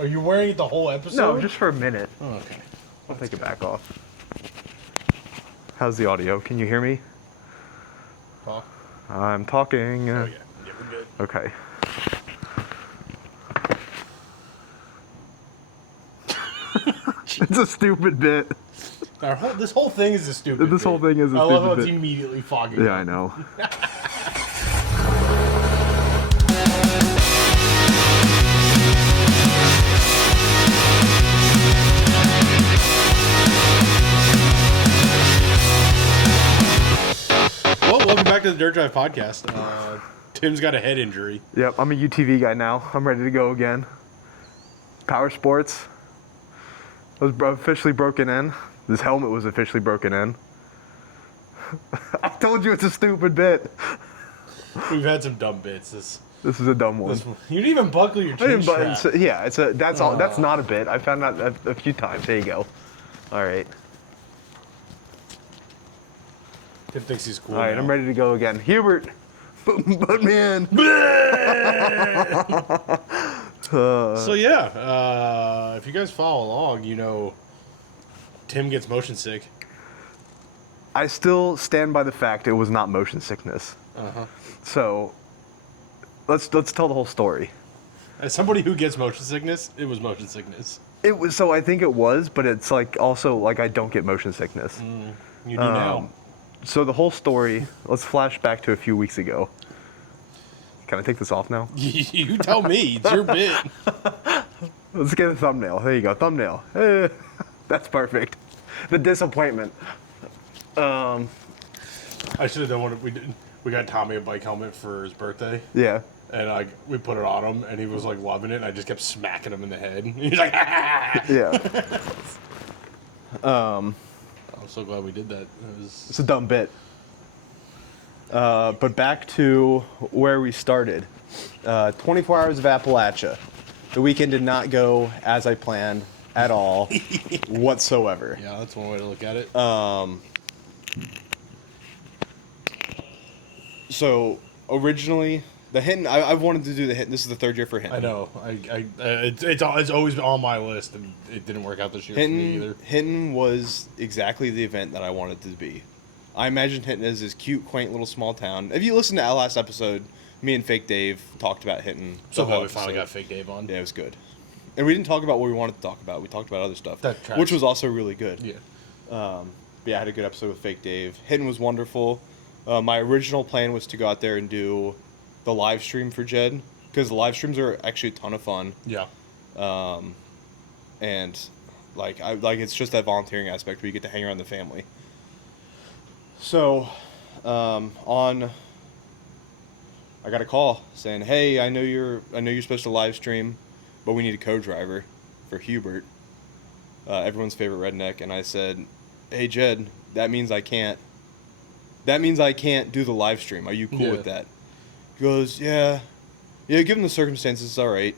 Are you wearing it the whole episode? No, just for a minute. Oh, okay. I'll take it back off. How's the audio? Can you hear me? Talk. I'm talking. Oh, yeah. Yeah, we're good. Okay. It's a stupid bit. This whole thing is a stupid This whole thing is a I stupid love how bit. it's immediately fogging Yeah, up. I know. Well, welcome back to the Dirt Drive podcast. Tim's got a head injury. Yep, I'm a UTV guy now. I'm ready to go again. Power sports. I was officially broken in. This helmet was officially broken in. I told you it's a stupid bit. We've had some dumb bits. This is a dumb one. You didn't even buckle your I chin didn't strap. yeah, that's all. That's not a bit. I found out a few times. There you go. All right. Tim thinks he's cool. All right, now. I'm ready to go again. Hubert, but man. So yeah, if you guys follow along, you know Tim gets motion sick. I still stand by the fact it was not motion sickness. So let's tell the whole story. As somebody who gets motion sickness, it was motion sickness. It was, so I think it was, but it's like also like I don't get motion sickness. You do now. So the whole story, let's flash back to a few weeks ago. Can I take this off now? You tell me. It's your bit. Let's get a thumbnail. There you go, thumbnail. That's perfect. The disappointment. I should have done what we did. We got Tommy a bike helmet for his birthday, Yeah. and we put it on him, and he was like loving it. And I just kept smacking him in the head. He's like, Yeah. I'm so glad we did that. It's a dumb bit. But back to where we started. 24 hours of Appalachia. The weekend did not go as I planned at all whatsoever. Yeah, that's one way to look at it. So originally, the Hinton, I've wanted to do the Hinton. This is the third year for Hinton. I know. It's always been on my list, and it didn't work out this year for me either. Hinton was exactly the event that I wanted it to be. I imagined Hinton as this cute, quaint little small town. If you listen to our last episode, me and Fake Dave talked about Hinton. So glad we finally got Fake Dave on. Yeah, it was good. And we didn't talk about what we wanted to talk about. We talked about other stuff, That tracks. which was also really good. Yeah. Yeah, I had a good episode with Fake Dave. Hinton was wonderful. My original plan was to go out there and do the live stream for Jed, because the live streams are actually a ton of fun. Yeah. And it's just that volunteering aspect where you get to hang around the family. So, I got a call saying, "Hey, I know you're supposed to live stream, but we need a co-driver for Hubert, everyone's favorite redneck." And I said, "Hey, Jed, that means I can't do the live stream. Are you cool with that?" He goes, "Yeah, given the circumstances, it's all right."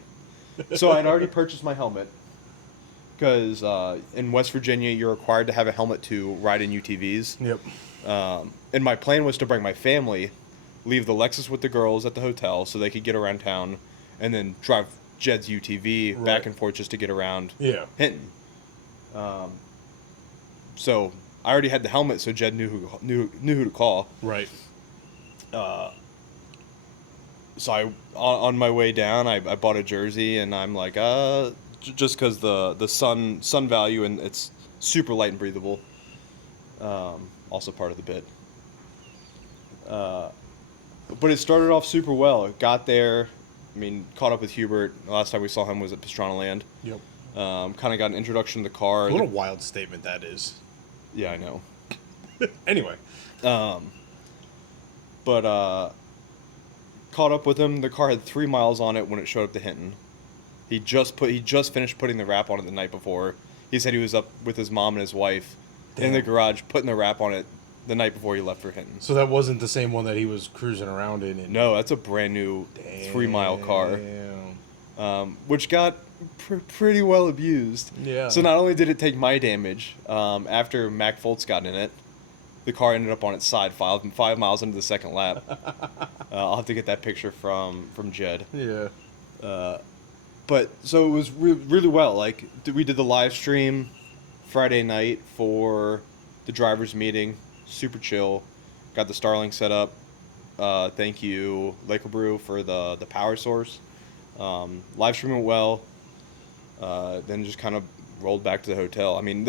So I'd already purchased my helmet, because in West Virginia, you're required to have a helmet to ride in UTVs. Yep. And my plan was to bring my family, leave the Lexus with the girls at the hotel so they could get around town, and then drive Jed's UTV back and forth just to get around Hinton. So I already had the helmet, so Jed knew who to call. Right. So on my way down, I bought a jersey, and I'm like, just because the sun value, and it's super light and breathable. Also part of the bit. But it started off super well. It got there. I mean, caught up with Hubert. The last time we saw him was at Pastrana Land. Yep. Kind of got an introduction to the car. What a wild statement that is. Yeah, I know. Anyway. But caught up with him. The car had 3 miles on it when it showed up to Hinton. He just finished putting the wrap on it the night before. He said he was up with his mom and his wife in the garage putting the wrap on it the night before he left for Hinton. So that wasn't the same one that he was cruising around in? No, that's a brand new 3 mile car. Which got pretty well abused. Yeah. So not only did it take my damage, after Mac Foltz got in it, the car ended up on its side 5 miles into the second lap. I'll have to get that picture from Jed. Yeah. But so it was really well. Like we did the live stream Friday night for the drivers meeting. Super chill. Got the Starlink set up. Thank you, Laker Brew, for the power source. Live stream went well. Then just kind of rolled back to the hotel. I mean,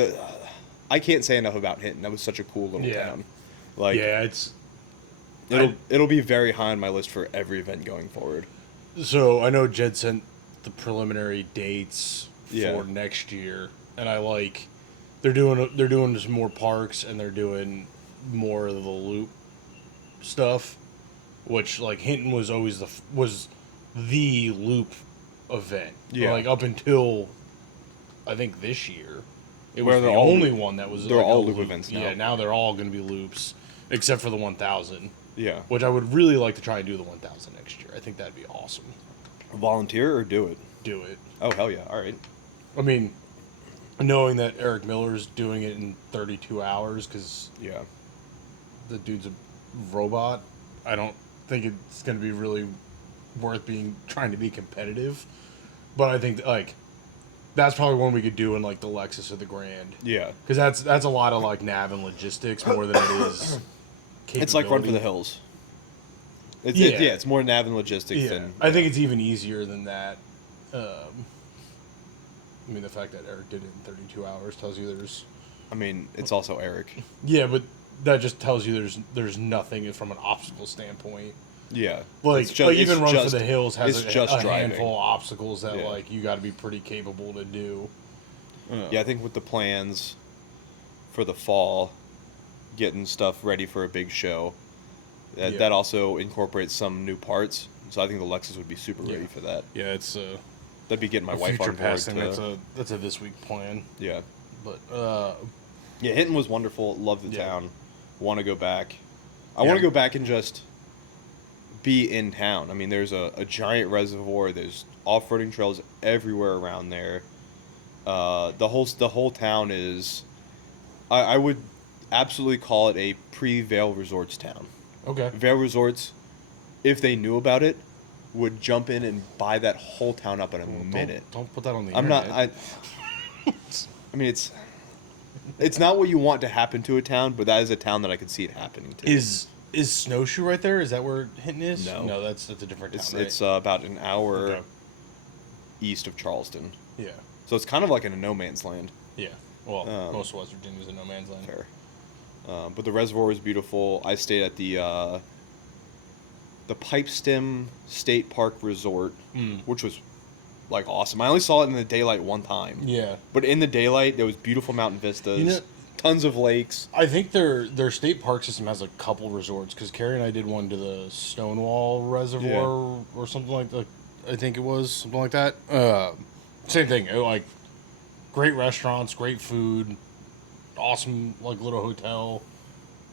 I can't say enough about Hinton. That was such a cool little town. Like, yeah, it'll be very high on my list for every event going forward. So I know Jed sent the preliminary dates Yeah. for next year, and they're doing just more parks, and they're doing more of the loop stuff, which like Hinton was always the loop event. Yeah. Like up until I think this year, it Where was the they're all only loop- one that was they're like all a loop loop. events now. Yeah, now they're all going to be loops, except for the 1000. Yeah. Which I would really like to try and do the 1000 next year. I think that'd be awesome. Volunteer or do it? Do it. Oh, hell yeah. All right. I mean, knowing that Eric Miller's doing it in 32 hours because Yeah. the dude's a robot, I don't think it's going to be really worth trying to be competitive. But I think like that's probably one we could do in like the Lexus or the Grand. Yeah. Because that's a lot of like nav and logistics more than it is. It's like Run for the capability. Hills. It's, Yeah. it's more nav and logistics Yeah, than... I think it's even easier than that. I mean, the fact that Eric did it in 32 hours tells you there's... I mean, it's also Eric. Yeah, but that just tells you there's nothing from an obstacle standpoint. Yeah. Like, It's ju- like it's even Run just- for the Hills has it's a just driving. handful of obstacles that Yeah. like you got to be pretty capable to do. Yeah, I think with the plans for the fall, getting stuff ready for a big show, Yeah. that also incorporates some new parts. So I think the Lexus would be super ready Yeah. for that. Yeah, it's a That'd be getting my wife future on board. passing. That's a this week plan. Yeah. But Yeah, Hinton was wonderful. Love the Yeah. town. Want to go back. I Yeah. want to go back and just be in town. I mean, there's a giant reservoir. There's off-roading trails everywhere around there. The whole town is... I would absolutely call it a pre-Vail Resorts town. okay. Vail Resorts, if they knew about it, would jump in and buy that whole town up in a minute. Don't put that on the I'm not. internet. I mean, it's not what you want to happen to a town, but that is a town that I could see it happening to. Is Snowshoe right there? Is that where Hinton is? No. that's a different town. It's right? about an hour Okay. east of Charleston, Yeah, so it's kind of like in a no man's land. yeah. Well, Um, most of West Virginia's in no man's land. Fair. But the reservoir is beautiful. I stayed at the Pipestem State Park Resort, which was like awesome. I only saw it in the daylight one time. Yeah, But in the daylight, there was beautiful mountain vistas, You know- tons of lakes. I think their state park system has a couple resorts because Carrie and I did one to the Stonewall Reservoir or something like that. I think it was something like that. Same thing. Like great restaurants, great food, awesome like little hotel.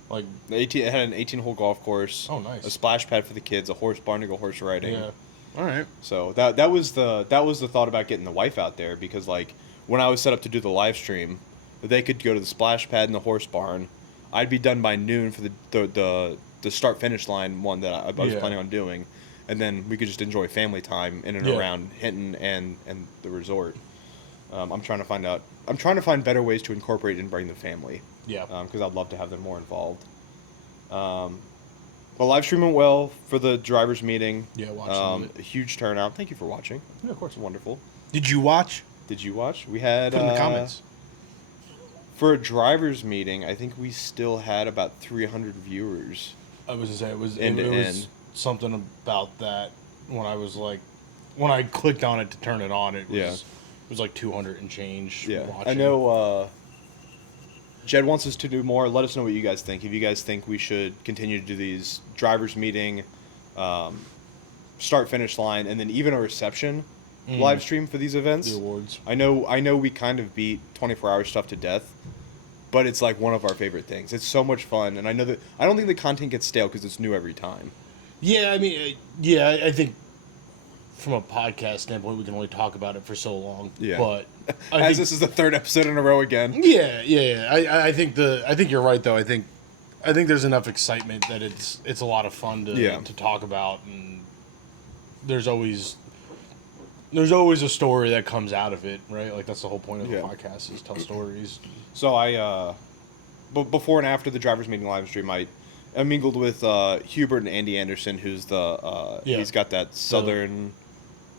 Like It had an 18-hole golf course. Oh, nice. A splash pad for the kids, a horse barn to go horse riding. yeah, all right. So that was the thought about getting the wife out there, because like when I was set up to do the live stream, they could go to the splash pad and the horse barn. I'd be done by noon for the start finish line one that I was Yeah. planning on doing, and then we could just enjoy family time in and Yeah. around Hinton and the resort. I'm trying to find better ways to incorporate and bring the family. Yeah. Because I'd love to have them more involved. But live stream went well for the drivers meeting. Yeah, watching it. A huge turnout. Thank you for watching. Yeah, of course. It's wonderful. Did you watch? Did you watch? We had Put in the comments. for a drivers meeting. I think we still had about 300 viewers. I was gonna say it was End to was end. something about that when I clicked on it to turn it on. It was Yeah. it was like 200 and change. Yeah, watching. I know. Jed wants us to do more. Let us know what you guys think. If you guys think we should continue to do these drivers meeting, start finish line, and then even a reception live stream for these events. The awards. I know we kind of beat 24-hour stuff to death, but it's like one of our favorite things. It's so much fun, and I don't think the content gets stale because it's new every time. Yeah, I mean, I think from a podcast standpoint, we can only talk about it for so long. Yeah. But As this is the third episode in a row again. Yeah. I think you're right though. I think there's enough excitement that it's a lot of fun to talk about, and there's always there's always a story that comes out of it, right? Like that's the whole point of the Yeah. podcast is tell stories. So before and after the drivers meeting live stream, I mingled with Hubert and Andy Anderson, who's he's got that southern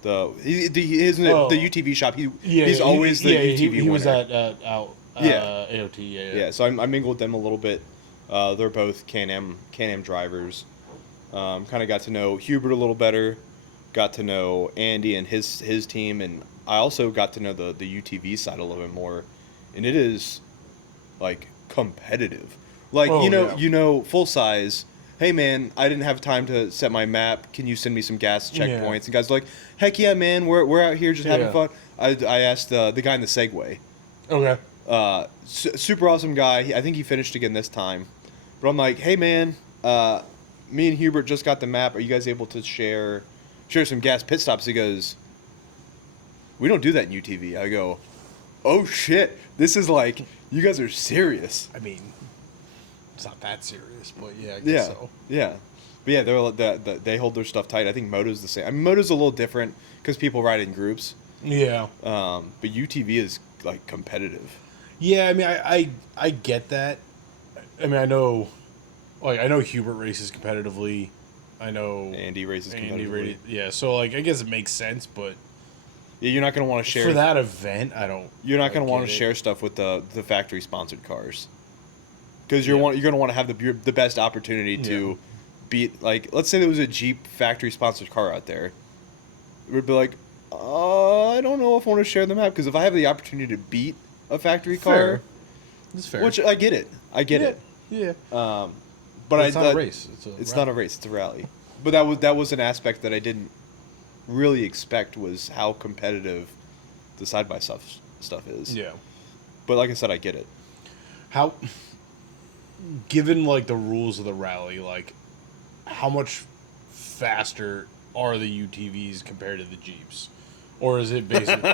the UTV shop. He's always the UTV he winner. was at AOT. Yeah. So I mingled with them a little bit. They're both Can-Am drivers. Kind of got to know Hubert a little better. Got to know Andy and his team, and I also got to know the UTV side a little bit more. And it is like competitive. Like full size. Hey man, I didn't have time to set my map. Can you send me some gas checkpoints? Yeah. And guys are like, heck yeah, man. We're out here just having fun. I asked the guy in the Segway. Okay. Super awesome guy. I think he finished again this time. But I'm like, hey man, me and Hubert just got the map. Are you guys able to share some gas pit stops? He goes, we don't do that in UTV. I go, oh shit, this is like, you guys are serious. I mean, it's not that serious, but yeah, I guess so. Yeah. But yeah, they hold their stuff tight. I think Moto's the same. I mean, Moto's a little different because people ride in groups. Yeah. But UTV is like competitive. Yeah, I mean, I get that. I mean, I know Hubert races competitively. I know Andy races competitively. Yeah, so like I guess it makes sense, but yeah, you're not going to want to share for that event. You're not going to want to share stuff with the factory sponsored cars because you're going to want to have the best opportunity to beat. Like, let's say there was a Jeep factory sponsored car out there, it would be like, I don't know if I want to share the map because if I have the opportunity to beat a factory car, that's fair. Which I get it. Yeah. But it's not a race. It's not a race. It's a rally. But that was an aspect that I didn't really expect was how competitive the side by stuff is. Yeah. But like I said, I get it. How, given like the rules of the rally, like how much faster are the UTVs compared to the Jeeps, or is it basically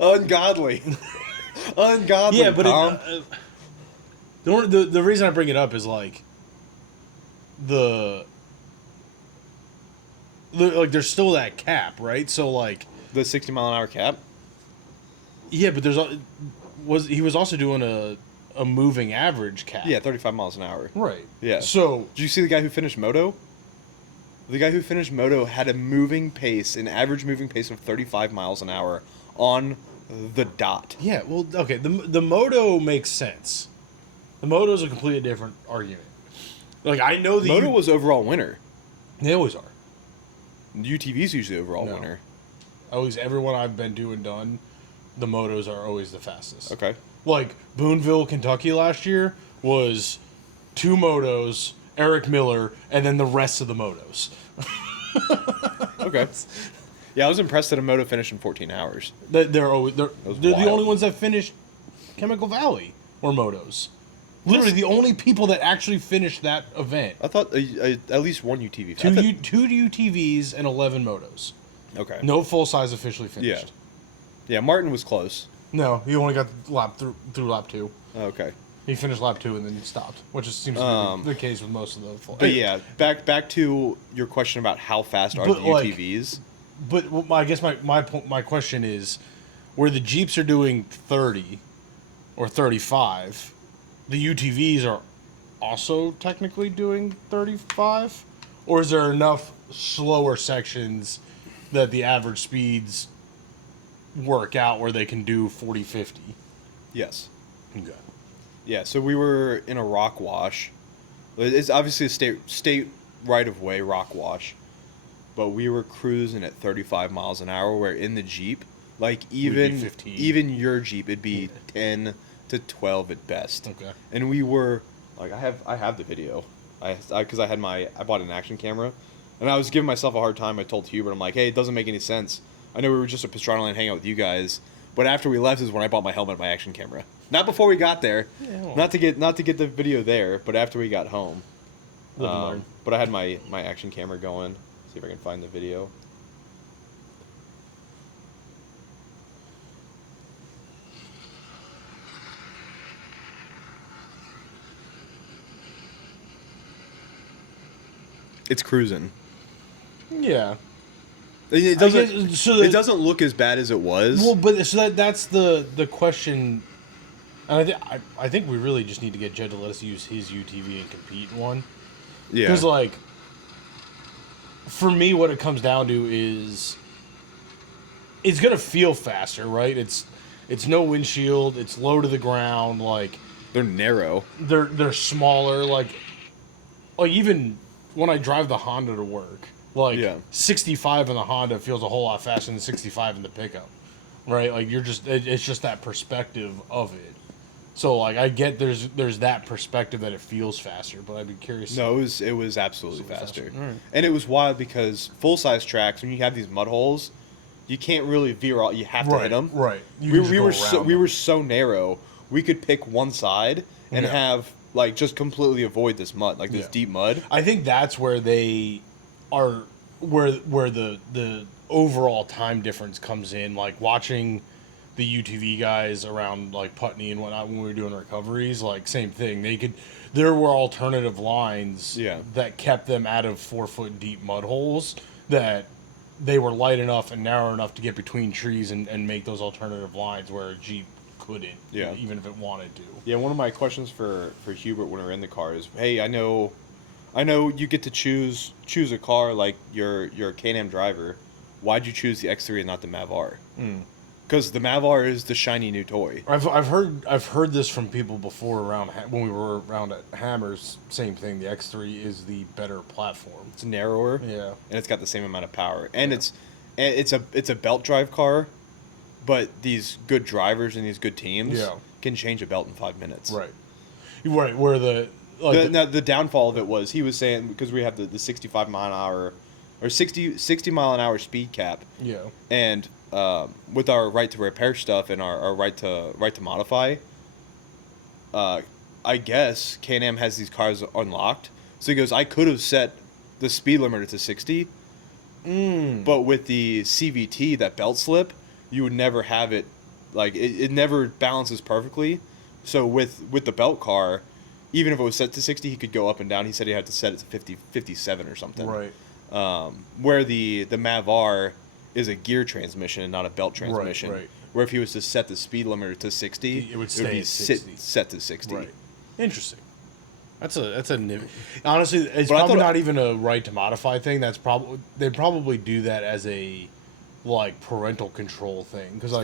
ungodly? Ungodly. Yeah, but the reason I bring it up is like like there's still that cap, right? So like the 60 mile an hour cap. Yeah, but he was also doing a moving average cap. Yeah, 35 miles an hour. Right. Yeah. So did you see the guy who finished Moto? The guy who finished Moto had an average moving pace of 35 miles an hour on the dot. Yeah, well, okay, the Moto makes sense. The Moto is a completely different argument. Like, I know the Moto was overall winner. They always are. UTV's usually overall winner. Always, everyone I've been to and done, the Motos are always the fastest. Okay. Like, Boonville, Kentucky last year was 2 Motos, Eric Miller, and then the rest of the Motos. Okay. Yeah, I was impressed that a Moto finished in 14 hours. They're the only ones that finished Chemical Valley were Motos. Literally the only people that actually finished that event. I thought at least one UTV. Two UTVs and 11 Motos. Okay. No full size officially finished. Yeah, Martin was close. No, he only got through lap 2. Okay. He finished lap 2 and then stopped, which seems to be the case with most of the full. But yeah, back to your question about how fast are the UTVs. But I guess my question is, where the Jeeps are doing 30 or 35, the UTVs are also technically doing 35? Or is there enough slower sections that the average speeds work out where they can do 40, 50? Yes. Okay. Yeah, so we were in a rock wash. It's obviously a state right-of-way rock wash. But we were cruising at 35 miles an hour, where in the Jeep, like even your Jeep, it'd be 10 to 12 at best. Okay. And we were, like, I have the video. Because I bought an action camera. And I was giving myself a hard time. I told Hubert, I'm like, hey, it doesn't make any sense. I know we were just at Pastrana Land hanging out with you guys. But after we left is when I bought my helmet and my action camera. Not before we got there. Yeah. Not to get the video there, but after we got home. But I had my action camera going. See if I can find the video. It's cruising. Yeah. It doesn't. It doesn't look as bad as it was. Well, but so that's the question. And I think we really just need to get Jed to let us use his UTV and compete in one. Yeah. Because, like, for me, what it comes down to is it's going to feel faster, right? It's no windshield. It's low to the ground. Like, they're narrow. They're smaller. Like even when I drive the Honda to work, like 65 in the Honda feels a whole lot faster than 65 in the pickup, right? Like it's just that perspective of it. So like I get there's that perspective that it feels faster, but I'd be curious. No, it was absolutely faster. Right. And it was wild because full size tracks, when you have these mud holes, you can't really veer out. You have to hit them. Right. We were so narrow. We could pick one side and have like just completely avoid this mud, like this deep mud. I think that's where they are, where the overall time difference comes in. Like watching the UTV guys around like Putney and whatnot when we were doing recoveries, like same thing. There were alternative lines that kept them out of 4 foot deep mud holes that they were light enough and narrow enough to get between trees and make those alternative lines where a Jeep couldn't, even if it wanted to. Yeah, one of my questions for Hubert when we were in the car is, hey, I know you get to choose a car like you're a Can-Am driver. Why'd you choose the X3 and not the Mav R? Because the Mav R is the shiny new toy. I've heard this from people before around when we were around at Hammers. Same thing. The X3 is the better platform. It's narrower. Yeah, and it's got the same amount of power, and it's a belt drive car. But these good drivers and these good teams can change a belt in 5 minutes. Right. Where the downfall of it was he was saying because we have the 65 mile an hour or 60 mile an hour speed cap. Yeah. And with our right to repair stuff and our right to modify, I guess Can-Am has these cars unlocked. So he goes, I could have set the speed limiter to 60, but with the CVT, that belt slip, you would never have it, like it never balances perfectly. So with the belt car, even if it was set to 60, he could go up and down. He said he had to set it to 50, 57 or something. Right. Where the Mav R is a gear transmission and not a belt transmission. Right. Where if he was to set the speed limiter to 60, it would be set to 60. Right. Interesting. That's a honestly, it's probably not even a right to modify thing. They probably do that as a like parental control thing because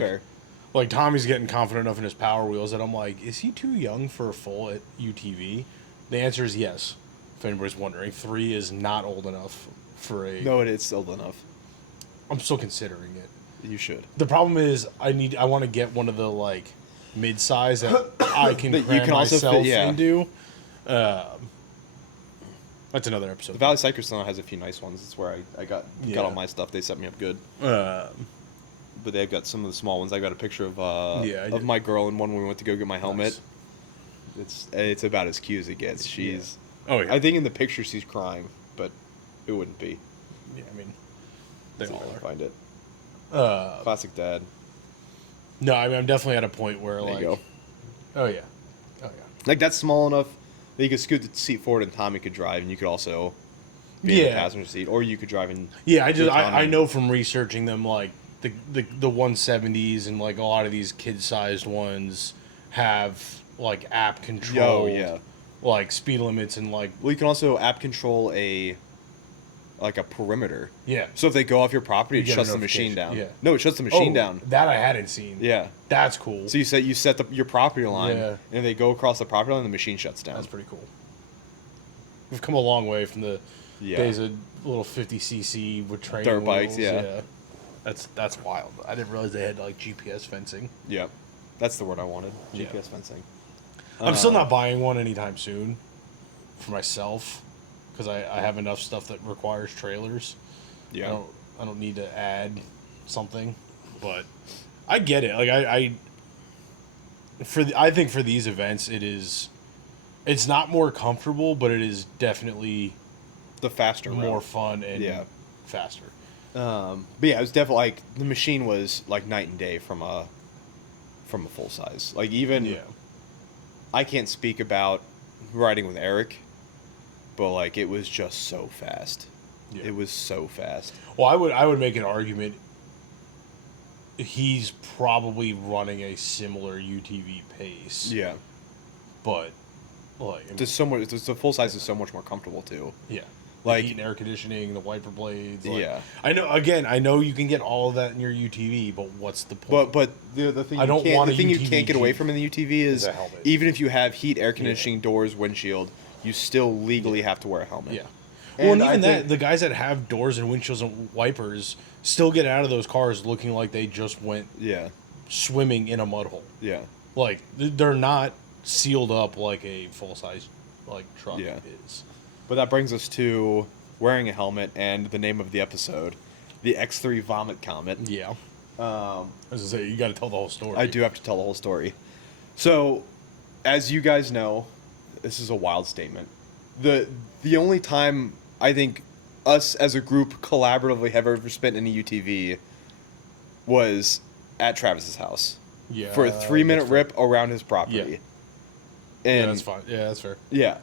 like Tommy's getting confident enough in his Power Wheels that I'm like, is he too young for a full UTV? The answer is yes. If anybody's wondering, 3 is not old enough for a. No, it's old enough. I'm still considering it. You should. The problem is I want to get one of the like mid-size that I can cram myself into. That's another episode. The Valley Cycler Salon has a few nice ones. It's where I got all my stuff. They set me up good. But they've got some of the small ones. I got a picture of my girl in one when we went to go get my helmet. Nice. It's about as cute as it gets. She's. Yeah. Oh yeah. I think in the picture she's crying, but it wouldn't be. Yeah, I mean, they all are. Find it. Classic dad. No, I mean I'm definitely at a point where there like. You go. Oh yeah. Like that's small enough that you could scoot the seat forward and Tommy could drive, and you could also be in the passenger seat, or you could drive in. Yeah, I know from researching them like the 170s and like a lot of these kid-sized ones have like app control. Like speed limits and like. Well, you can also app control a perimeter. Yeah. So if they go off your property, it shuts the machine down. Yeah. No, it shuts the machine down. That I hadn't seen. Yeah. That's cool. So you set your property line, and they go across the property line, and the machine shuts down. That's pretty cool. We've come a long way from the days of little 50cc with training dirt bikes. wheels. Yeah. That's wild. I didn't realize they had like GPS fencing. Yeah. That's the word I wanted. GPS fencing. I'm still not buying one anytime soon for myself because I have enough stuff that requires trailers. Yeah. I don't need to add something, but I get it. Like I think for these events it's not more comfortable, but it is definitely the faster more route. Fun and faster. But yeah, it was definitely like the machine was like night and day from a full size. Like even I can't speak about riding with Eric, but like it was just so fast. Yeah. It was so fast. Well, I would make an argument. He's probably running a similar UTV pace. Yeah. But, like... The full size is so much more comfortable, too. Yeah. Like, the heat and air conditioning, the wiper blades. Like, yeah. I know you can get all of that in your UTV, but what's the point? But the thing you can't get away from in the UTV is a helmet. Even if you have heat, air conditioning, doors, windshield, you still legally have to wear a helmet. Yeah. And well, and even the guys that have doors and windshields and wipers still get out of those cars looking like they just went swimming in a mud hole. Yeah. Like, they're not sealed up like a full-size truck is. But that brings us to wearing a helmet and the name of the episode, the X3 Vomit Comet. Yeah. As I say, you got to tell the whole story. I do have to tell the whole story. So, as you guys know, this is a wild statement. The only time I think us as a group collaboratively have ever spent in a UTV was at Travis's house. Yeah. For a 3-minute rip around his property. Yeah. And that's fine. Yeah, that's fair. Yeah.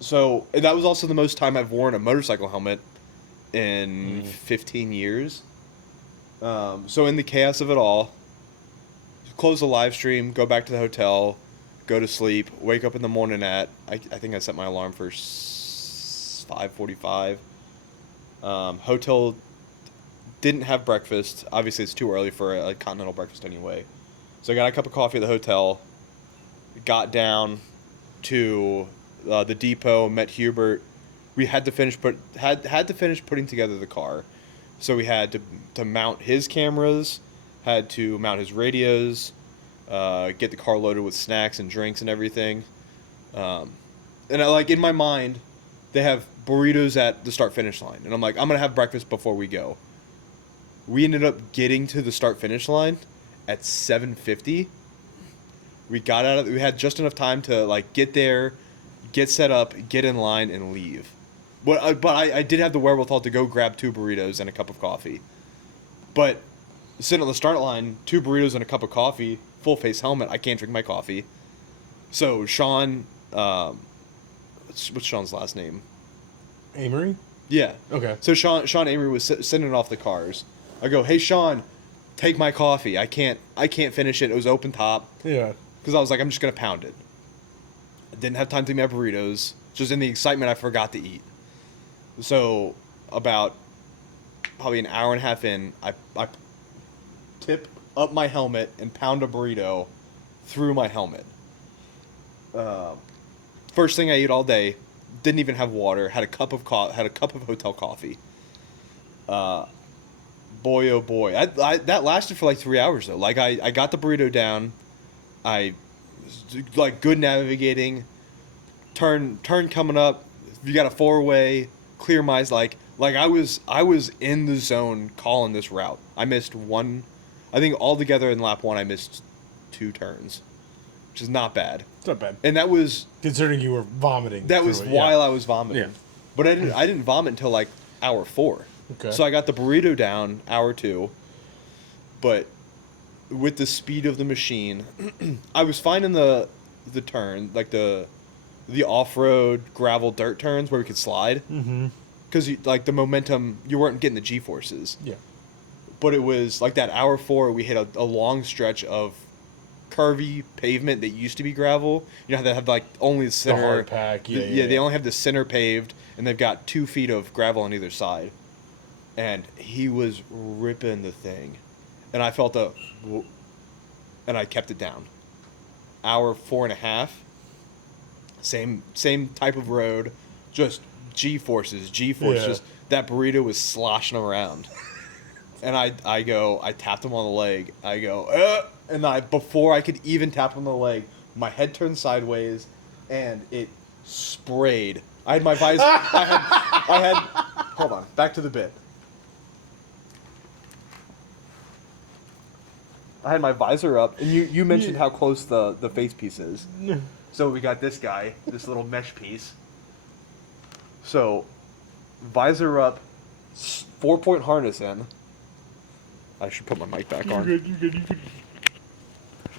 So, and that was also the most time I've worn a motorcycle helmet in 15 years. So in the chaos of it all, close the live stream, go back to the hotel, go to sleep, wake up in the morning at, I think I set my alarm for 5:45. Hotel didn't have breakfast. Obviously, it's too early for a continental breakfast anyway. So I got a cup of coffee at the hotel, got down to the depot, met Hubert. We had to finish putting together the car. So we had to mount his cameras, had to mount his radios, get the car loaded with snacks and drinks and everything. And in my mind, they have burritos at the start-finish line. And I'm like, I'm going to have breakfast before we go. We ended up getting to the start-finish line at 7:50. We had just enough time to get there, get set up, get in line, and leave. But I did have the wherewithal to go grab 2 burritos and a cup of coffee. But sitting on the start line, 2 burritos and a cup of coffee, full face helmet, I can't drink my coffee. So Sean, what's Sean's last name? Amory? Yeah. Okay. So Sean Amory was sending off the cars. I go, hey Sean, take my coffee. I can't finish it. It was open top. Yeah. Because I was like, I'm just gonna pound it. I didn't have time to eat my burritos. Just in the excitement, I forgot to eat. So about probably an hour and a half in, I tip up my helmet and pound a burrito through my helmet. First thing I ate all day. Didn't even have water. Had a cup of hotel coffee. Boy, oh boy, that lasted for 3 hours though. I got the burrito down. I good navigating. Turn coming up. You got a 4-way. Clear my I was in the zone calling this route. I missed one. I think altogether in lap 1 I missed 2 turns, which is not bad. It's not bad. And that was considering you were vomiting. That was while I was vomiting. Yeah. But I didn't vomit until hour 4. Okay. So I got the burrito down hour 2. But with the speed of the machine, I was fine in the turn, the off-road gravel dirt turns where we could slide. Mm-hmm. Because the momentum, you weren't getting the G-forces. Yeah. But it was that hour 4, we hit a long stretch of curvy pavement that used to be gravel. You know how they have only the center. The hard pack, yeah. They only have the center paved, and they've got 2 feet of gravel on either side. And he was ripping the thing, and I felt and I kept it down. Hour 4.5. Same type of road, just G-forces. Yeah. Just that burrito was sloshing around. And I tapped him on the leg. I go, and before I could even tap him on the leg, my head turned sideways, and it sprayed. I had my visor. I had. Hold on. Back to the bit. I had my visor up, and you mentioned how close the face piece is. So we got this guy, this little mesh piece. So, visor up, 4-point harness in. I should put my mic back on. You're good.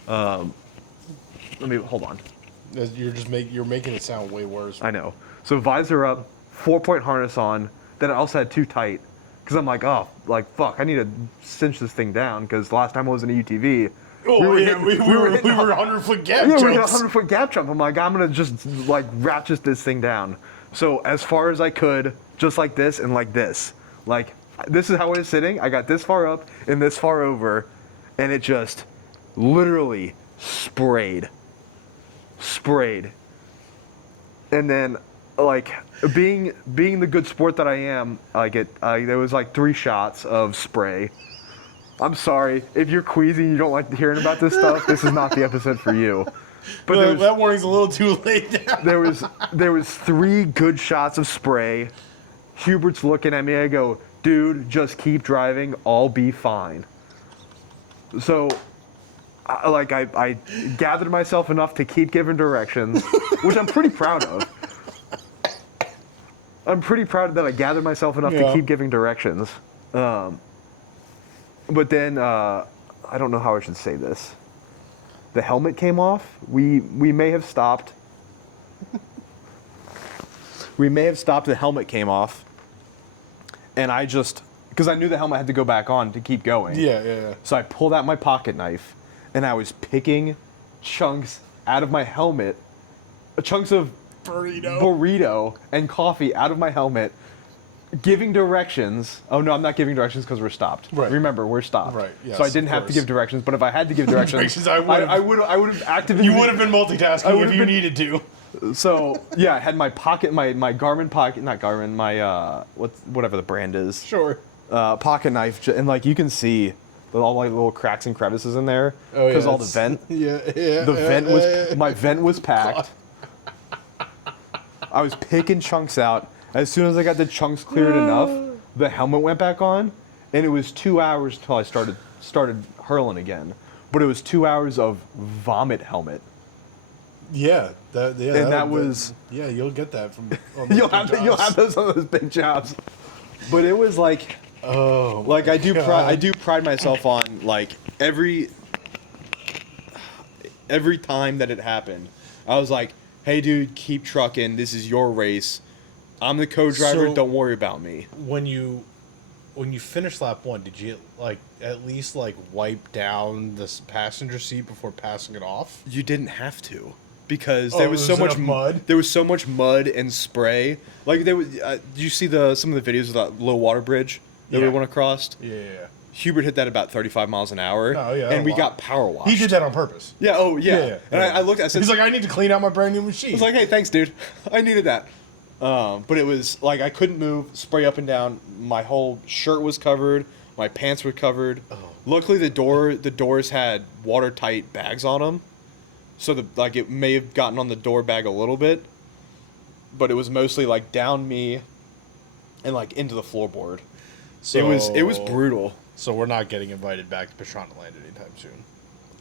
Let me hold on. You're making it sound way worse. I know. So visor up, 4-point harness on, then I also had too tight because I'm like, oh, like fuck, I need to cinch this thing down because last time I was in a UTV. Oh, we were 100-foot gap Yeah, jumps. we hit a 100-foot gap jump. I'm like, I'm gonna just like ratchet this thing down. So as far as I could, just like this and like this. Like this is how it is sitting. I got this far up and this far over, and it just literally sprayed. And then like being the good sport that I am, there was like 3 shots of spray. I'm sorry if you're queasy and you don't like hearing about this stuff. This is not the episode for you. But that warning's a little too late now. there was 3 good shots of spray. Hubert's looking at me. I go, dude, just keep driving. I'll be fine. So, I gathered myself enough to keep giving directions, which I'm pretty proud of. I'm pretty proud that I gathered myself enough to keep giving directions. But then, I don't know how I should say this. The helmet came off. We may have stopped. We may have stopped. The helmet came off. And I just, because I knew the helmet had to go back on to keep going. Yeah. So I pulled out my pocket knife, and I was picking chunks out of my helmet, chunks of burrito and coffee out of my helmet, giving directions. Oh no, I'm not giving directions because we're stopped. Right. Remember, we're stopped. Right. Yes, so I didn't have to give directions, but if I had to give directions, I would have activated. You would have been multitasking if you needed to. So yeah, I had my pocket, my Garmin pocket, not Garmin, my whatever the brand is. Sure. Pocket knife, and like you can see all like little cracks and crevices in there Oh, because yeah, all the vent. Yeah. The vent was my vent was packed. I was picking chunks out. As soon as I got the chunks cleared enough, the helmet went back on, and it was 2 hours till I started hurling again. But it was 2 hours of vomit helmet. Yeah. That was. Yeah, you'll get that from. You'll have those on those big jobs. But it was like. Oh. Like I do pride myself on like every time that it happened, I was like, hey dude, keep trucking. This is your race. I'm the co-driver. So, don't worry about me. When you finished lap 1, did you like at least like wipe down the passenger seat before passing it off? You didn't have to because there was so much mud. There was so much mud and spray. Like there was. Did you see some of the videos of that low water bridge that we went across? Yeah. Hubert hit that about 35 miles an hour. Oh yeah. And we got power washed. He did that on purpose. Yeah. Oh yeah. And I looked. I said, he's like, I need to clean out my brand new machine. I was like, hey, thanks, dude. I needed that. But it was like I couldn't move, spray up and down. My whole shirt was covered. My pants were covered. Oh. Luckily, the doors had watertight bags on them, so it may have gotten on the door bag a little bit, but it was mostly like down me, and like into the floorboard. So it was brutal. So we're not getting invited back to Pastranaland anytime soon.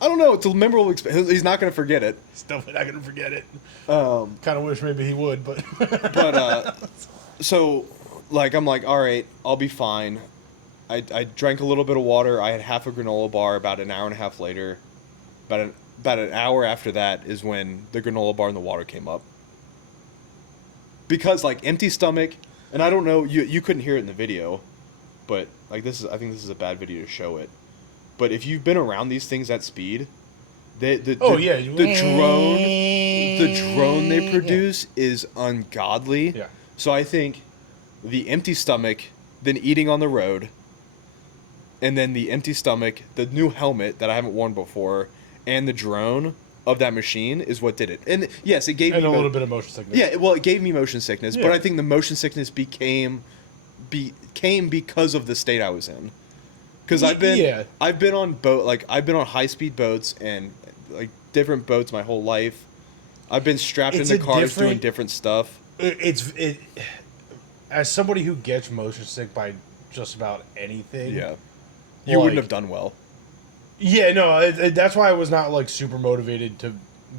I don't know. It's a memorable experience. He's not going to forget it. He's definitely not going to forget it. Kind of wish maybe he would, but... So, like, I'm like, all right, I'll be fine. I drank a little bit of water. I had half a granola bar about an hour and a half later. About an hour after that is when the granola bar and the water came up. Because, like, empty stomach, and I don't know, you couldn't hear it in the video, but, like, I think this is a bad video to show it. But if you've been around these things at speed, the drone they produce is ungodly. Yeah. So I think the empty stomach, then eating on the road, and then the empty stomach, the new helmet that I haven't worn before, and the drone of that machine is what did it. And yes, it gave me a little bit of motion sickness. Yeah, well, it gave me motion sickness, but I think the motion sickness came because of the state I was in. Because I've been on high speed boats and like different boats my whole life. I've been strapped into cars doing different stuff. As somebody who gets motion sick by just about anything. Yeah, you wouldn't have done well. Yeah, no, that's why I was not like super motivated to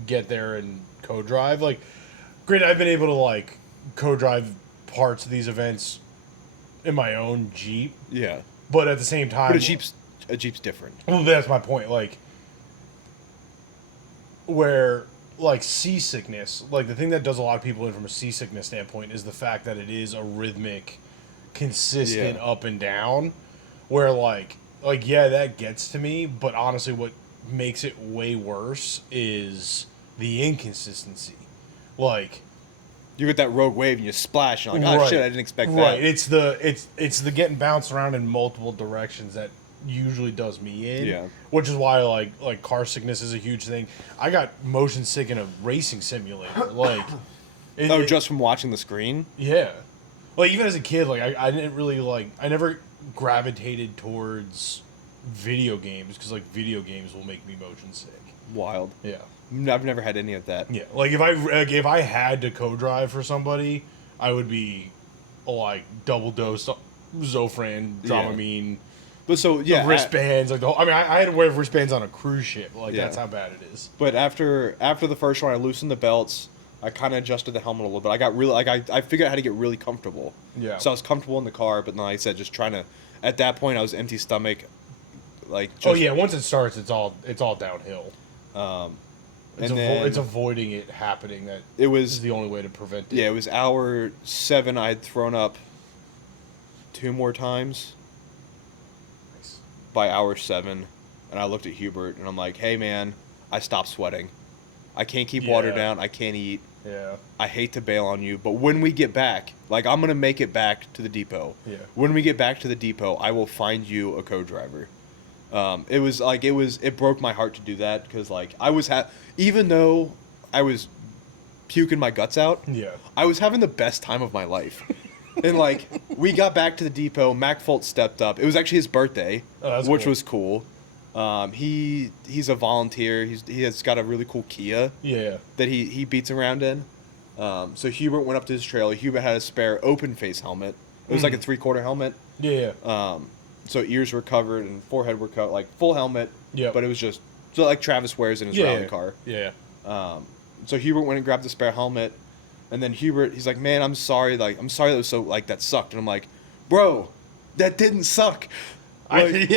get there and co-drive. Like, granted, I've been able to like co-drive parts of these events in my own Jeep. Yeah. But at the same time... But a Jeep's different. Well, that's my point. Like, where, like, seasickness, like, the thing that does a lot of people in from a seasickness standpoint is the fact that it is a rhythmic consistent Yeah. up and down, where like yeah, that gets to me, but honestly what makes it way worse is the inconsistency. Like You get that rogue wave and you splash, and you're like, oh shit, I didn't expect that. Right. It's the getting bounced around in multiple directions that usually does me in. Yeah. Which is why like car sickness is a huge thing. I got motion sick in a racing simulator. Like Just from watching the screen? yeah. Like even as a kid, like I didn't really like I never gravitated towards video games because like video games will make me motion sick. Wild. Yeah. I've never had any of that. Yeah, like if I had to co-drive for somebody, I would be like double dose Zofran, Dramamine, But so yeah, wristbands. Like the whole, I mean, I had to wear wristbands on a cruise ship. Like Yeah. that's how bad it is. But after the first one, I loosened the belts. I kind of adjusted the helmet a little bit. I got really like I figured out how to get really comfortable. Yeah. So I was comfortable in the car, but then like I said, just trying to. At that point, I was empty stomach. Like just, Oh yeah, once it starts, it's all downhill. and then It's avoiding it happening. That it is was the only way to prevent it. yeah. It was hour 7. I had thrown up 2 more times Nice. by hour 7, and I looked at Hubert and I'm like, hey man, I stopped sweating. I can't keep water Yeah. down. I can't eat. Yeah. I hate to bail on you, but when we get back, like I'm gonna make it back to the depot. Yeah. When we get back to the depot, I will find you a co-driver. It broke my heart to do that because like I was even though I was puking my guts out, Yeah. I was having the best time of my life. And like we got back to the depot, Mac Folt stepped up. It was actually his birthday, Oh, that's which cool. was cool. He's a volunteer. He has got a really cool Kia Yeah. that he beats around in. So Hubert went up to his trailer. Hubert had a spare open face helmet. It was like a 3/4 helmet. Yeah. So ears were covered and forehead were covered, like full helmet. Yep. But it was just so like Travis wears in his Yeah. rally car. Yeah. So Hubert went and grabbed the spare helmet, and then he's like, "Man, I'm sorry. Like I'm sorry that was so like that sucked." And I'm like, "Bro, that didn't suck." Like,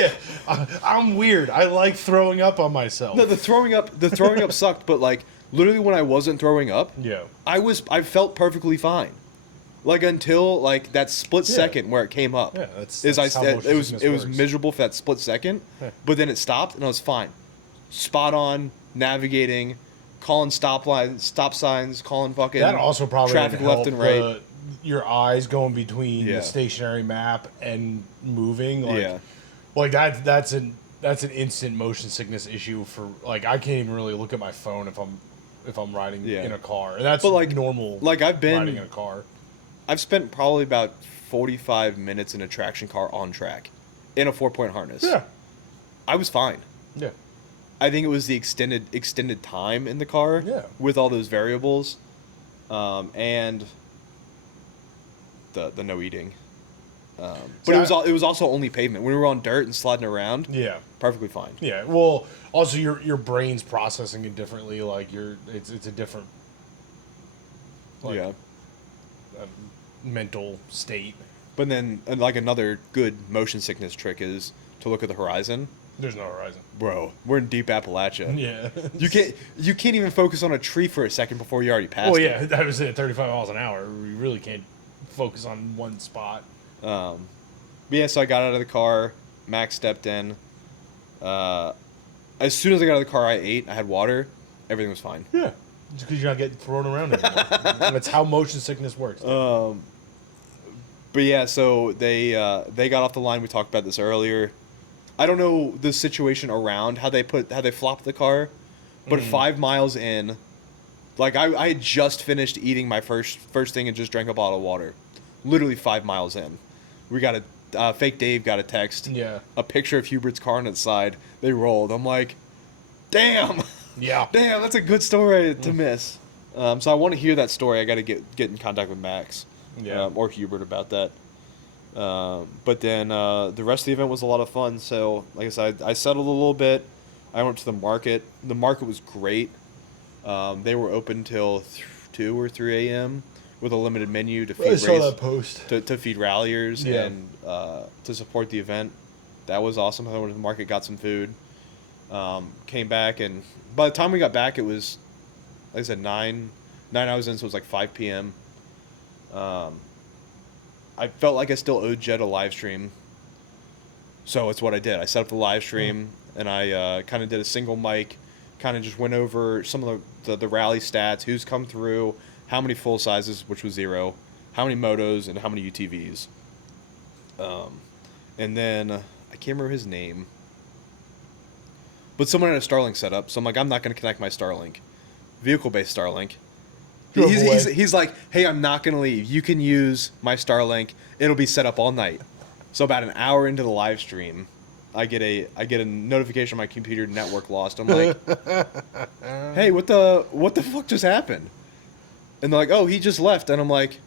I'm weird. I like throwing up on myself. no, the throwing up sucked, but like literally when I wasn't throwing up, Yeah. I felt perfectly fine. Like until like that split second where it came up. Yeah, that's it how motion was sickness works. miserable for that split second, but then it stopped and I was fine. Spot on navigating, calling stop signs, calling fucking That also probably traffic didn't left help and right. your eyes going between Yeah. the stationary map and moving. Like, Yeah. like that's an instant motion sickness issue for like I can't even really look at my phone if I'm riding Yeah. in a car. And that's But, like- normal. like, I've been- riding in a car. I've spent probably about 45 minutes in a traction car on track, in a 4-point harness. Yeah. I was fine. Yeah. I think it was the extended time in the car Yeah. with all those variables, and the no eating. But See, it was also only pavement. When we were on dirt and sliding around, Yeah. perfectly fine. Yeah. Well, also your brain's processing it differently. Like it's a different like, Yeah. mental state. But then like another good motion sickness trick is to look at the horizon. There's no horizon. Bro, we're in deep Appalachia. Yeah. You can't even focus on a tree for a second before you already passed Well, it. yeah, that was at 35 miles an hour. We really can't focus on one spot. But yeah, so I got out of the car. Max stepped in. As soon as I got out of the car, I ate. I had water. Everything was fine. Yeah. Just because you're not getting thrown around anymore. That's how motion sickness works. But yeah, so they got off the line. We talked about this earlier. I don't know the situation around how they flopped the car, but 5 miles in, like I had just finished eating my first thing and just drank a bottle of water. Literally 5 miles in, we got fake Dave got a text. Yeah. A picture of Hubert's car on its side. They rolled. I'm like, damn. Yeah. Damn, that's a good story to miss. So I want to hear that story. I got to get in contact with Max, Yeah. or Hubert about that. But then the rest of the event was a lot of fun. So like I said, I settled a little bit. I went to the market. The market was great. They were open till 2 or 3 a.m. with a limited menu to feed I saw that post. to feed ralliers Yeah. and to support the event. That was awesome. I went to the market, got some food, came back, and by the time we got back, it was, like I said, 9 hours in, so it was like 5 p.m. I felt like I still owed Jed a live stream. So it's what I did. I set up the live stream, and I kind of did a single mic, kind of just went over some of the rally stats, who's come through, how many full sizes, which was 0, how many motos, and how many UTVs. And then, I can't remember his name, but someone had a Starlink set up, so I'm like, I'm not going to connect my Starlink. Vehicle-based Starlink. He's like, hey, I'm not going to leave. You can use my Starlink. It'll be set up all night. So about an hour into the live stream, I get a notification on my computer, network lost. I'm like, hey, what the fuck just happened? And they're like, oh, he just left. And I'm like,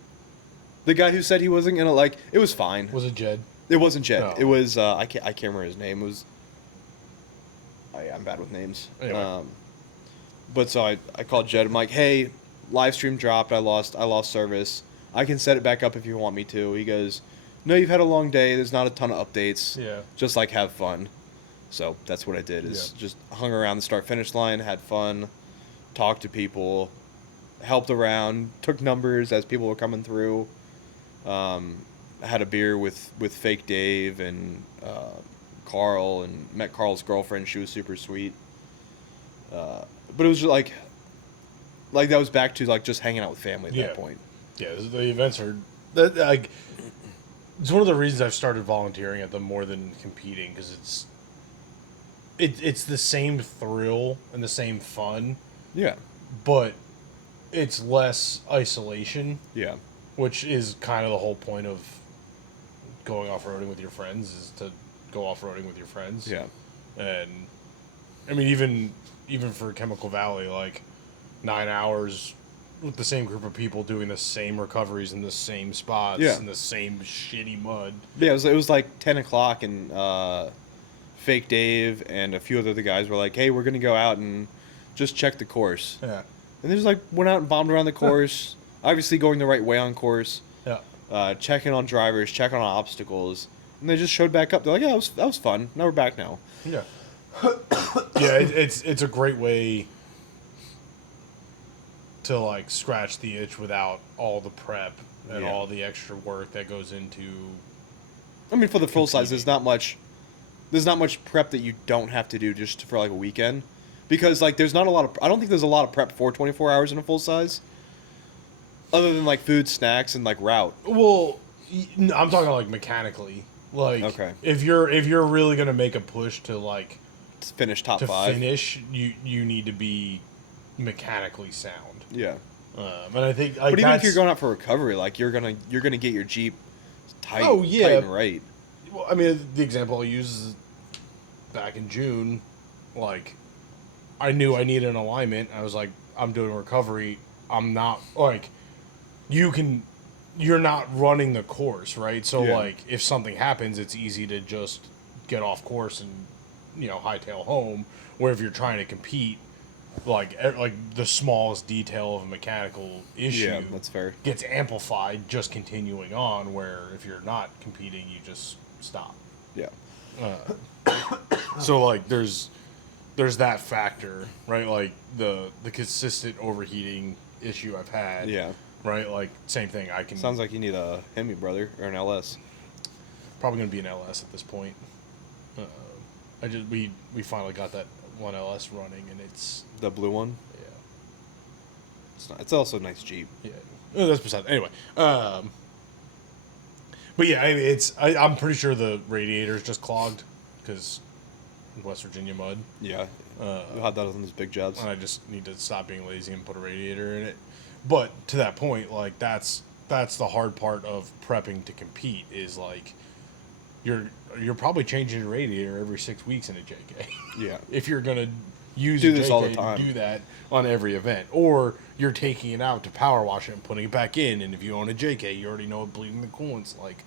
the guy who said he wasn't gonna, like, it was fine. Was it Jed? It wasn't Jed. No. It was I can't remember his name. It was I'm bad with names. Anyway. But so I called Jed. I'm like, hey, live stream dropped. I lost service. I can set it back up if you want me to. He goes, no, you've had a long day. There's not a ton of updates. Yeah. Just like have fun. So that's what I did. Is just hung around the start finish line, had fun, talked to people, helped around, took numbers as people were coming through. Had a beer with Fake Dave and Carl, and met Carl's girlfriend. She was super sweet. But it was just like that was back to like just hanging out with family at that point. Yeah, the events are like it's one of the reasons I've started volunteering at them more than competing, because it's the same thrill and the same fun. Yeah. But it's less isolation. Yeah. Which is kind of the whole point of going off-roading with your friends, is to go off-roading with your friends. Yeah. And I mean, even for Chemical Valley, like 9 hours with the same group of people doing the same recoveries in the same spots in the same shitty mud. Yeah, it was like 10 o'clock, and Fake Dave and a few other guys were like, hey, we're going to go out and just check the course. Yeah. And they just like went out and bombed around the course, obviously going the right way on course. Yeah. Checking on drivers, checking on obstacles. And they just showed back up. They're like, yeah, that was fun. Now we're back now. Yeah. Yeah, it's a great way to like scratch the itch without all the prep and all the extra work that goes into. I mean, for the full size, there's not much prep that you don't have to do just for like a weekend, because like there's not a lot of. I don't think there's a lot of prep for 24 hours in a full size, other than like food, snacks, and like route. Well, I'm talking like mechanically. Like, okay, if you're really gonna make a push to like finish top 5, you need to be mechanically sound. Yeah. And I think, like, but even if you're going out for recovery, like you're gonna get your Jeep tight, tight and right. Well, I mean, the example I'll use is back in June, like I knew I needed an alignment. I was like, I'm doing recovery. I'm not like you're not running the course, right? So like if something happens, it's easy to just get off course and hightail home. Where if you're trying to compete, like the smallest detail of a mechanical issue that's fair, gets amplified just continuing on, where if you're not competing, you just stop. So like there's that factor, right? Like the consistent overheating issue I've had, right? Like same thing. Sounds like you need a Hemi, brother, or an LS. Probably gonna be an LS at this point. We finally got that one LS running, and it's the blue one. Yeah, it's also a nice Jeep. Yeah, that's beside. Anyway, but yeah, I'm pretty sure the radiator's just clogged because West Virginia mud. Yeah, we'll have that on those big jobs. And I just need to stop being lazy and put a radiator in it. But to that point, like that's the hard part of prepping to compete, is like you're probably changing your radiator every 6 weeks in a JK. Yeah. If you're gonna do this all the time, do that on every event, or you're taking it out to power wash it and putting it back in, and if you own a JK, you already know what bleeding the coolant's like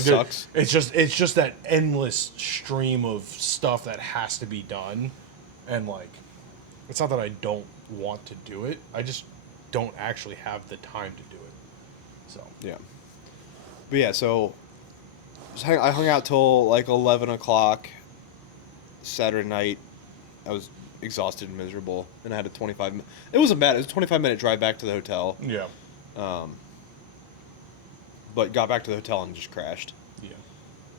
sucks. It's just that endless stream of stuff that has to be done, and like it's not that I don't want to do it, I just don't actually have the time to do it. So but yeah, so I hung out till like 11 o'clock Saturday night. I was exhausted and miserable, and I had a 25 it wasn't bad, it was a 25-minute drive back to the hotel. but got back to the hotel and just crashed. Yeah.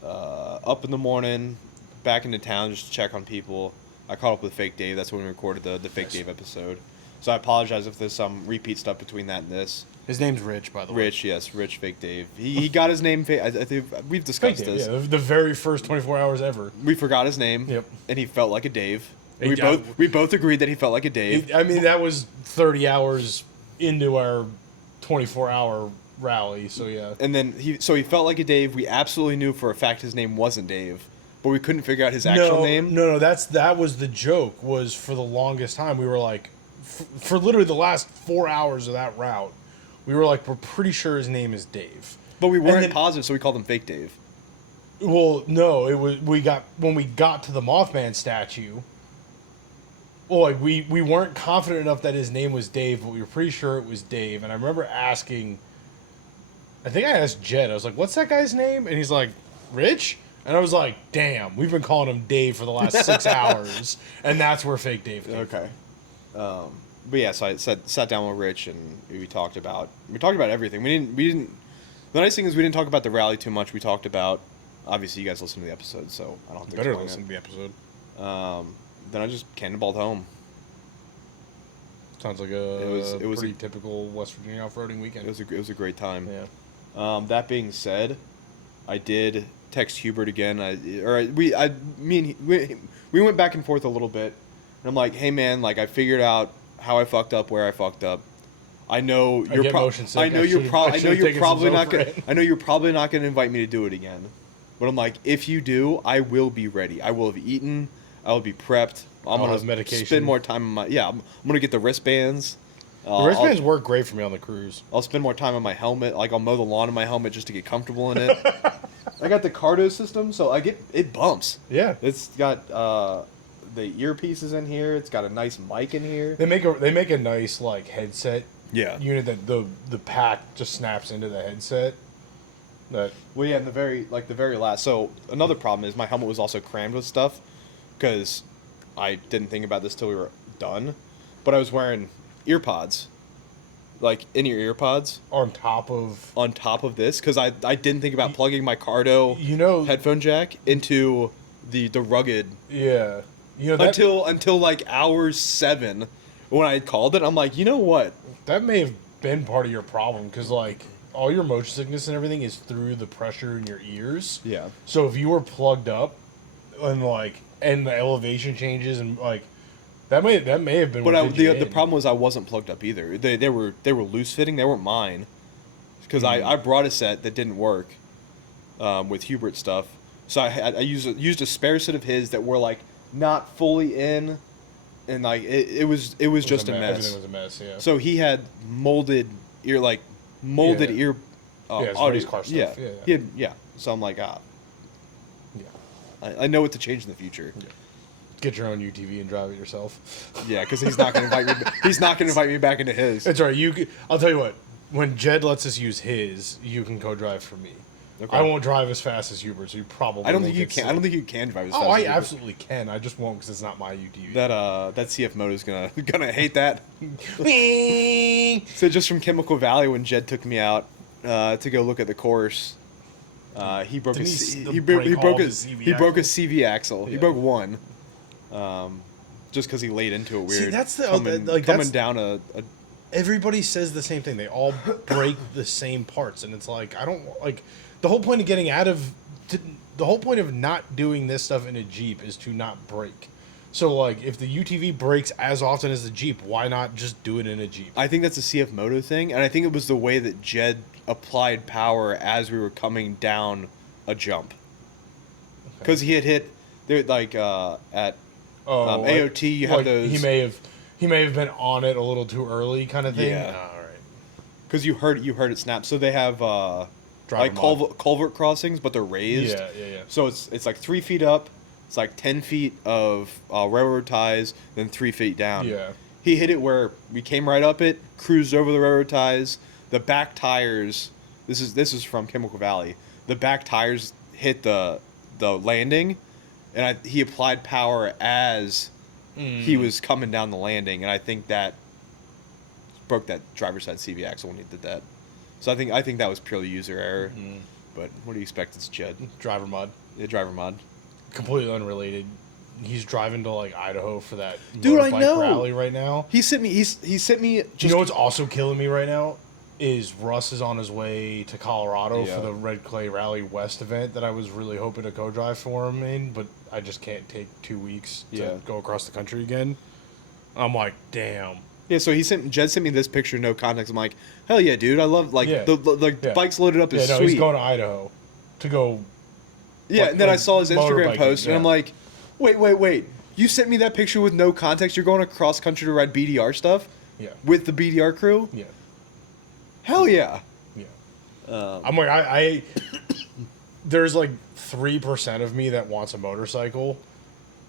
Up in the morning, back into town just to check on people. I caught up with Fake Dave. That's when we recorded the Fake Dave episode. So I apologize if there's some repeat stuff between that and this. His name's Rich, by the way. Rich, yes, Rich Fake Dave. He got his name. I think we've discussed Fake Dave, this. yeah, the very first 24 hours ever. We forgot his name. Yep. And he felt like a Dave. He- We both agreed that he felt like a Dave. I mean, that was 30 hours into our 24-hour rally, so yeah. And then he felt like a Dave. We absolutely knew for a fact his name wasn't Dave, but we couldn't figure out his actual name. No, that was the joke. Was for the longest time we were like, for literally the last 4 hours of that route, we were like, we're pretty sure his name is Dave. But we weren't positive, so we called him Fake Dave. Well, no, it was when we got to the Mothman statue. Well, like we weren't confident enough that his name was Dave, but we were pretty sure it was Dave. And I remember asking, I think I asked Jed. I was like, "What's that guy's name?" And he's like, "Rich." And I was like, "Damn, we've been calling him Dave for the last 6 hours," and that's where Fake Dave came from. Okay. But yeah, so I sat down with Rich and we talked about everything. We didn't. The nice thing is we didn't talk about the rally too much. We talked about, obviously you guys listened to the episode, so I don't have to Better explain listen to the episode. Then I just cannonballed home. Sounds like a It was pretty typical West Virginia off-roading weekend. It was a great time. Yeah. That being said, I did text Hubert again. We went back and forth a little bit, and I'm like, "Hey man, like I figured out how I fucked up, where I fucked up. I know you're probably not gonna invite me to do it again, but I'm like, if you do, I will be ready. I will have eaten. I will be prepped. I'm gonna have medication. spend more time on my I'm gonna get the wristbands. The wristbands work great for me on the cruise. I'll spend more time on my helmet. Like I'll mow the lawn in my helmet just to get comfortable in it. I got the Cardo system, so it bumps. Yeah. It's got the earpieces in here. It's got a nice mic in here. They make a nice like headset Yeah. unit that the pack just snaps into the headset. That Well, yeah, in the very last. So another problem is my helmet was also crammed with stuff because I didn't think about this till we were done. But I was wearing earpods, like in-ear earpods, on top of this because I didn't think about plugging my Cardo headphone jack into the rugged. Yeah. That, Until like hour 7 when I had called it. I'm like, you know what? that may have been part of your problem because like all your motion sickness and everything is through the pressure in your ears. Yeah. So if you were plugged up and the elevation changes and like that may have been. But the problem was I wasn't plugged up either. They were loose fitting. They weren't mine because I brought a set that didn't work with Hubert stuff. So I used a spare set of his that were like not fully in, and like it was just a mess. Everything was a mess. Yeah. So he had molded ear. Yeah, it's audio race car stuff. Yeah. So I'm like, Yeah. I know what to change in the future. Yeah. Get your own UTV and drive it yourself. Yeah, because he's not going to invite me. He's not going to invite me back into his. It's all right. I'll tell you what. When Jed lets us use his, you can co-drive for me. Okay. I won't drive as fast as Hubert, so you probably. I don't think you can. I don't think you can drive as fast. Oh, as I Hubert. absolutely can. I just won't because it's not my UTV. That CF Moto's gonna hate that. So just from Chemical Valley, when Jed took me out to go look at the course, he broke a CV axle. Yeah. He broke one, just because he laid into it weird. See, that's the coming down a. Everybody says the same thing. They all break the same parts, and it's like I don't like the whole point of getting out of the whole point of not doing this stuff in a Jeep is to not break. So like if the UTV breaks as often as the Jeep, why not just do it in a Jeep? I think that's a CF Moto thing, and I think it was the way that Jed applied power as we were coming down a jump. Because he had hit there like at AOT. You have those. He may have been on it a little too early, kind of thing. Yeah. All right. Because you heard it snap. So they have like culvert crossings, but they're raised. Yeah. So it's like 3 feet up. It's like 10 feet of railroad ties, then 3 feet down. Yeah. He hit it where we came right up it, cruised over the railroad ties. The back tires. This is from Chemical Valley. The back tires hit the landing, and he applied power as he was coming down the landing, and I think that broke that driver's side CV axle when he did that. So I think that was purely user error. But what do you expect? It's Jed. Driver mod. The driver mod. Completely unrelated. He's driving to like Idaho for that Dude, I motorbike know. rally right now. He sent me. He sent me. You know what's also killing me right now is Russ is on his way to Colorado Yeah. for the Red Clay Rally West event that I was really hoping to co-drive for him in, but I just can't take 2 weeks to go across the country again. I'm like, damn. Yeah, so Jed sent me this picture, no context. I'm like, hell yeah, dude! I love the bike's loaded up is no, sweet. he's going to Idaho to go. Yeah, and then I saw his Instagram motorbiking, post, and I'm like, wait. You sent me that picture with no context? You're going across country to ride BDR stuff? Yeah. With the BDR crew? Yeah. Hell yeah. Yeah. I'm like, I there's like 3% of me that wants a motorcycle,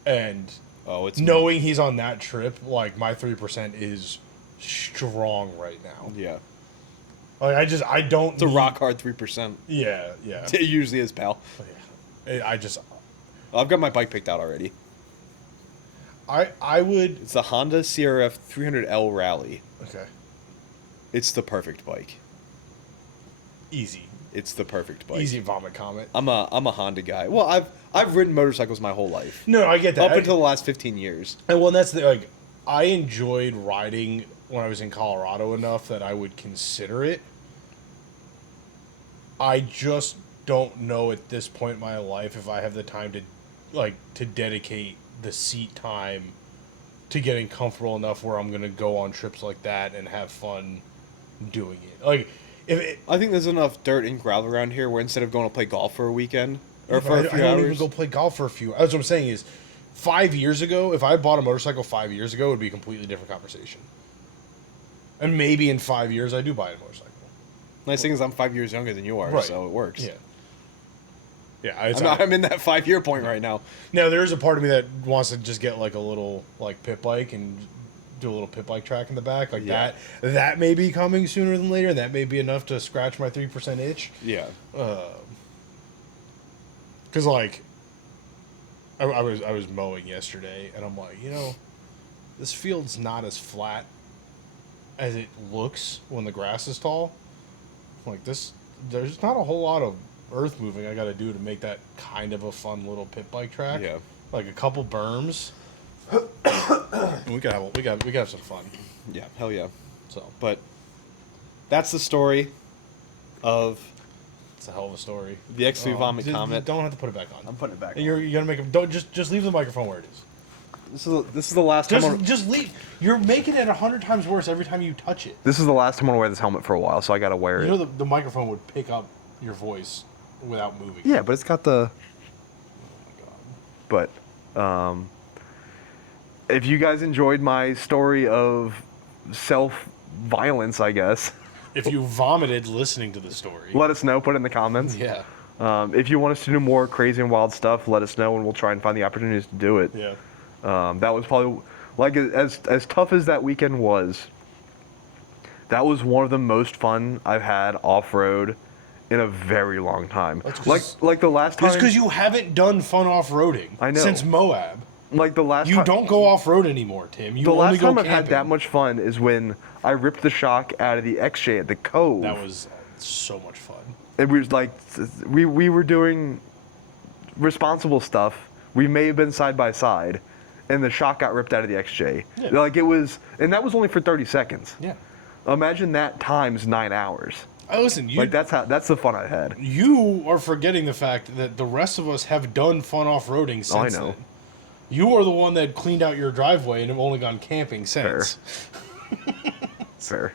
and it's knowing he's on that trip, like my 3% is strong right now. Yeah. Like I don't. It's a rock hard 3%. Yeah. It usually is, pal. Yeah. I've got my bike picked out already. I would. It's the Honda CRF 300L Rally. Okay. It's the perfect bike. Easy. It's the perfect bike. Easy vomit Comet. I'm a Honda guy. Well, I've ridden motorcycles my whole life. No, I get that. Up until the last 15 years. And well, that's like, I enjoyed riding when I was in Colorado enough that I would consider it. I just don't know at this point in my life if I have the time to dedicate the seat time to getting comfortable enough where I'm gonna go on trips like that and have fun doing it. Like, I think there's enough dirt and gravel around here where instead of going to play golf for a weekend or for a few I don't hours, even go play golf for a few. That's what I'm saying is, 5 years ago, if I bought a motorcycle 5 years ago, it would be a completely different conversation. And maybe in 5 years, I do buy a motorcycle. Nice thing is I'm 5 years younger than you are, Right. so it works. Yeah. Yeah, I'm in that 5 year point right now. Now there is a part of me that wants to just get like a little like pit bike and do a little pit bike track in the back like that. That may be coming sooner than later, and that may be enough to scratch my 3% itch. Yeah. Because like, I was mowing yesterday, and I'm like, this field's not as flat as it looks when the grass is tall. Like there's not a whole lot of earth moving I got to do to make that kind of a fun little pit bike track. Yeah. Like a couple berms. we could have some fun. Yeah. Hell yeah. So, But that's the story of it's a hell of a story. the XV Vomit You Comet. don't have to put it back on. I'm putting it back. And you're gonna make it. Don't just leave the microphone where it is. This is the last time. Just leave. You're making it 100 times worse every time you touch it. This is the last time I'm gonna wear this helmet for a while, so I gotta wear it. You know the microphone would pick up your voice without moving. Yeah, but it's got the. But, if you guys enjoyed my story of self-violence, I guess, If you vomited listening to the story, let us know. Put it in the comments. yeah, If you want us to do more crazy and wild stuff, let us know, and we'll try and find the opportunities to do it. yeah. That was probably like as tough as that weekend was. That was one of the most fun I've had off-road in a very long time. Like the last time. It's because you haven't done fun off-roading. I know. Since Moab. Like the last. You don't go off-road anymore, Tim. You The only last go time I've had camping. that much fun is when I ripped the shock out of the XJ at the Cove. That was so much fun. It was like we were doing responsible stuff. We may have been side by side, and the shock got ripped out of the XJ. Yeah. Like it was, and that was only for 30 seconds. Yeah. Imagine that times 9 hours. Listen, That's the fun I had. You are forgetting the fact that the rest of us have done fun off-roading since I know. then. You are the one that cleaned out your driveway and have only gone camping since. Fair.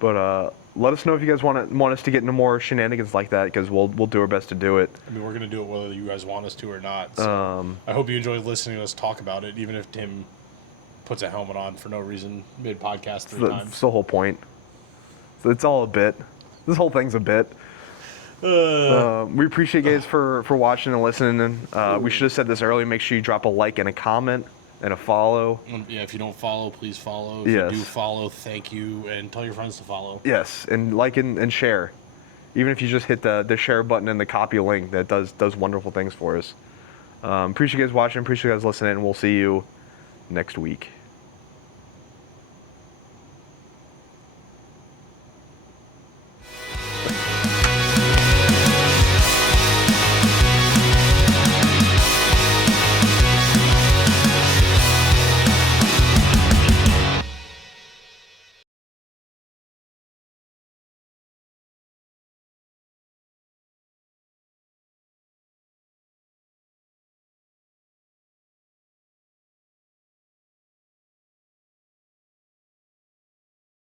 But let us know if you guys want us to get into more shenanigans like that, because we'll do our best to do it. I mean, we're going to do it whether you guys want us to or not. So I hope you enjoy listening to us talk about it, even if Tim puts a helmet on for no reason mid-podcast three times. That's the whole point. So it's all a bit. This whole thing's a bit. We appreciate you guys for watching and listening. We should have said this earlier. Make sure you drop a like and a comment and a follow. Yeah, if you don't follow, please follow. If Yes. you do follow, thank you, and tell your friends to follow. Yes, and like and share. Even if you just hit the share button and the copy link, that does wonderful things for us. Appreciate you guys watching. Appreciate you guys listening. And we'll see you next week.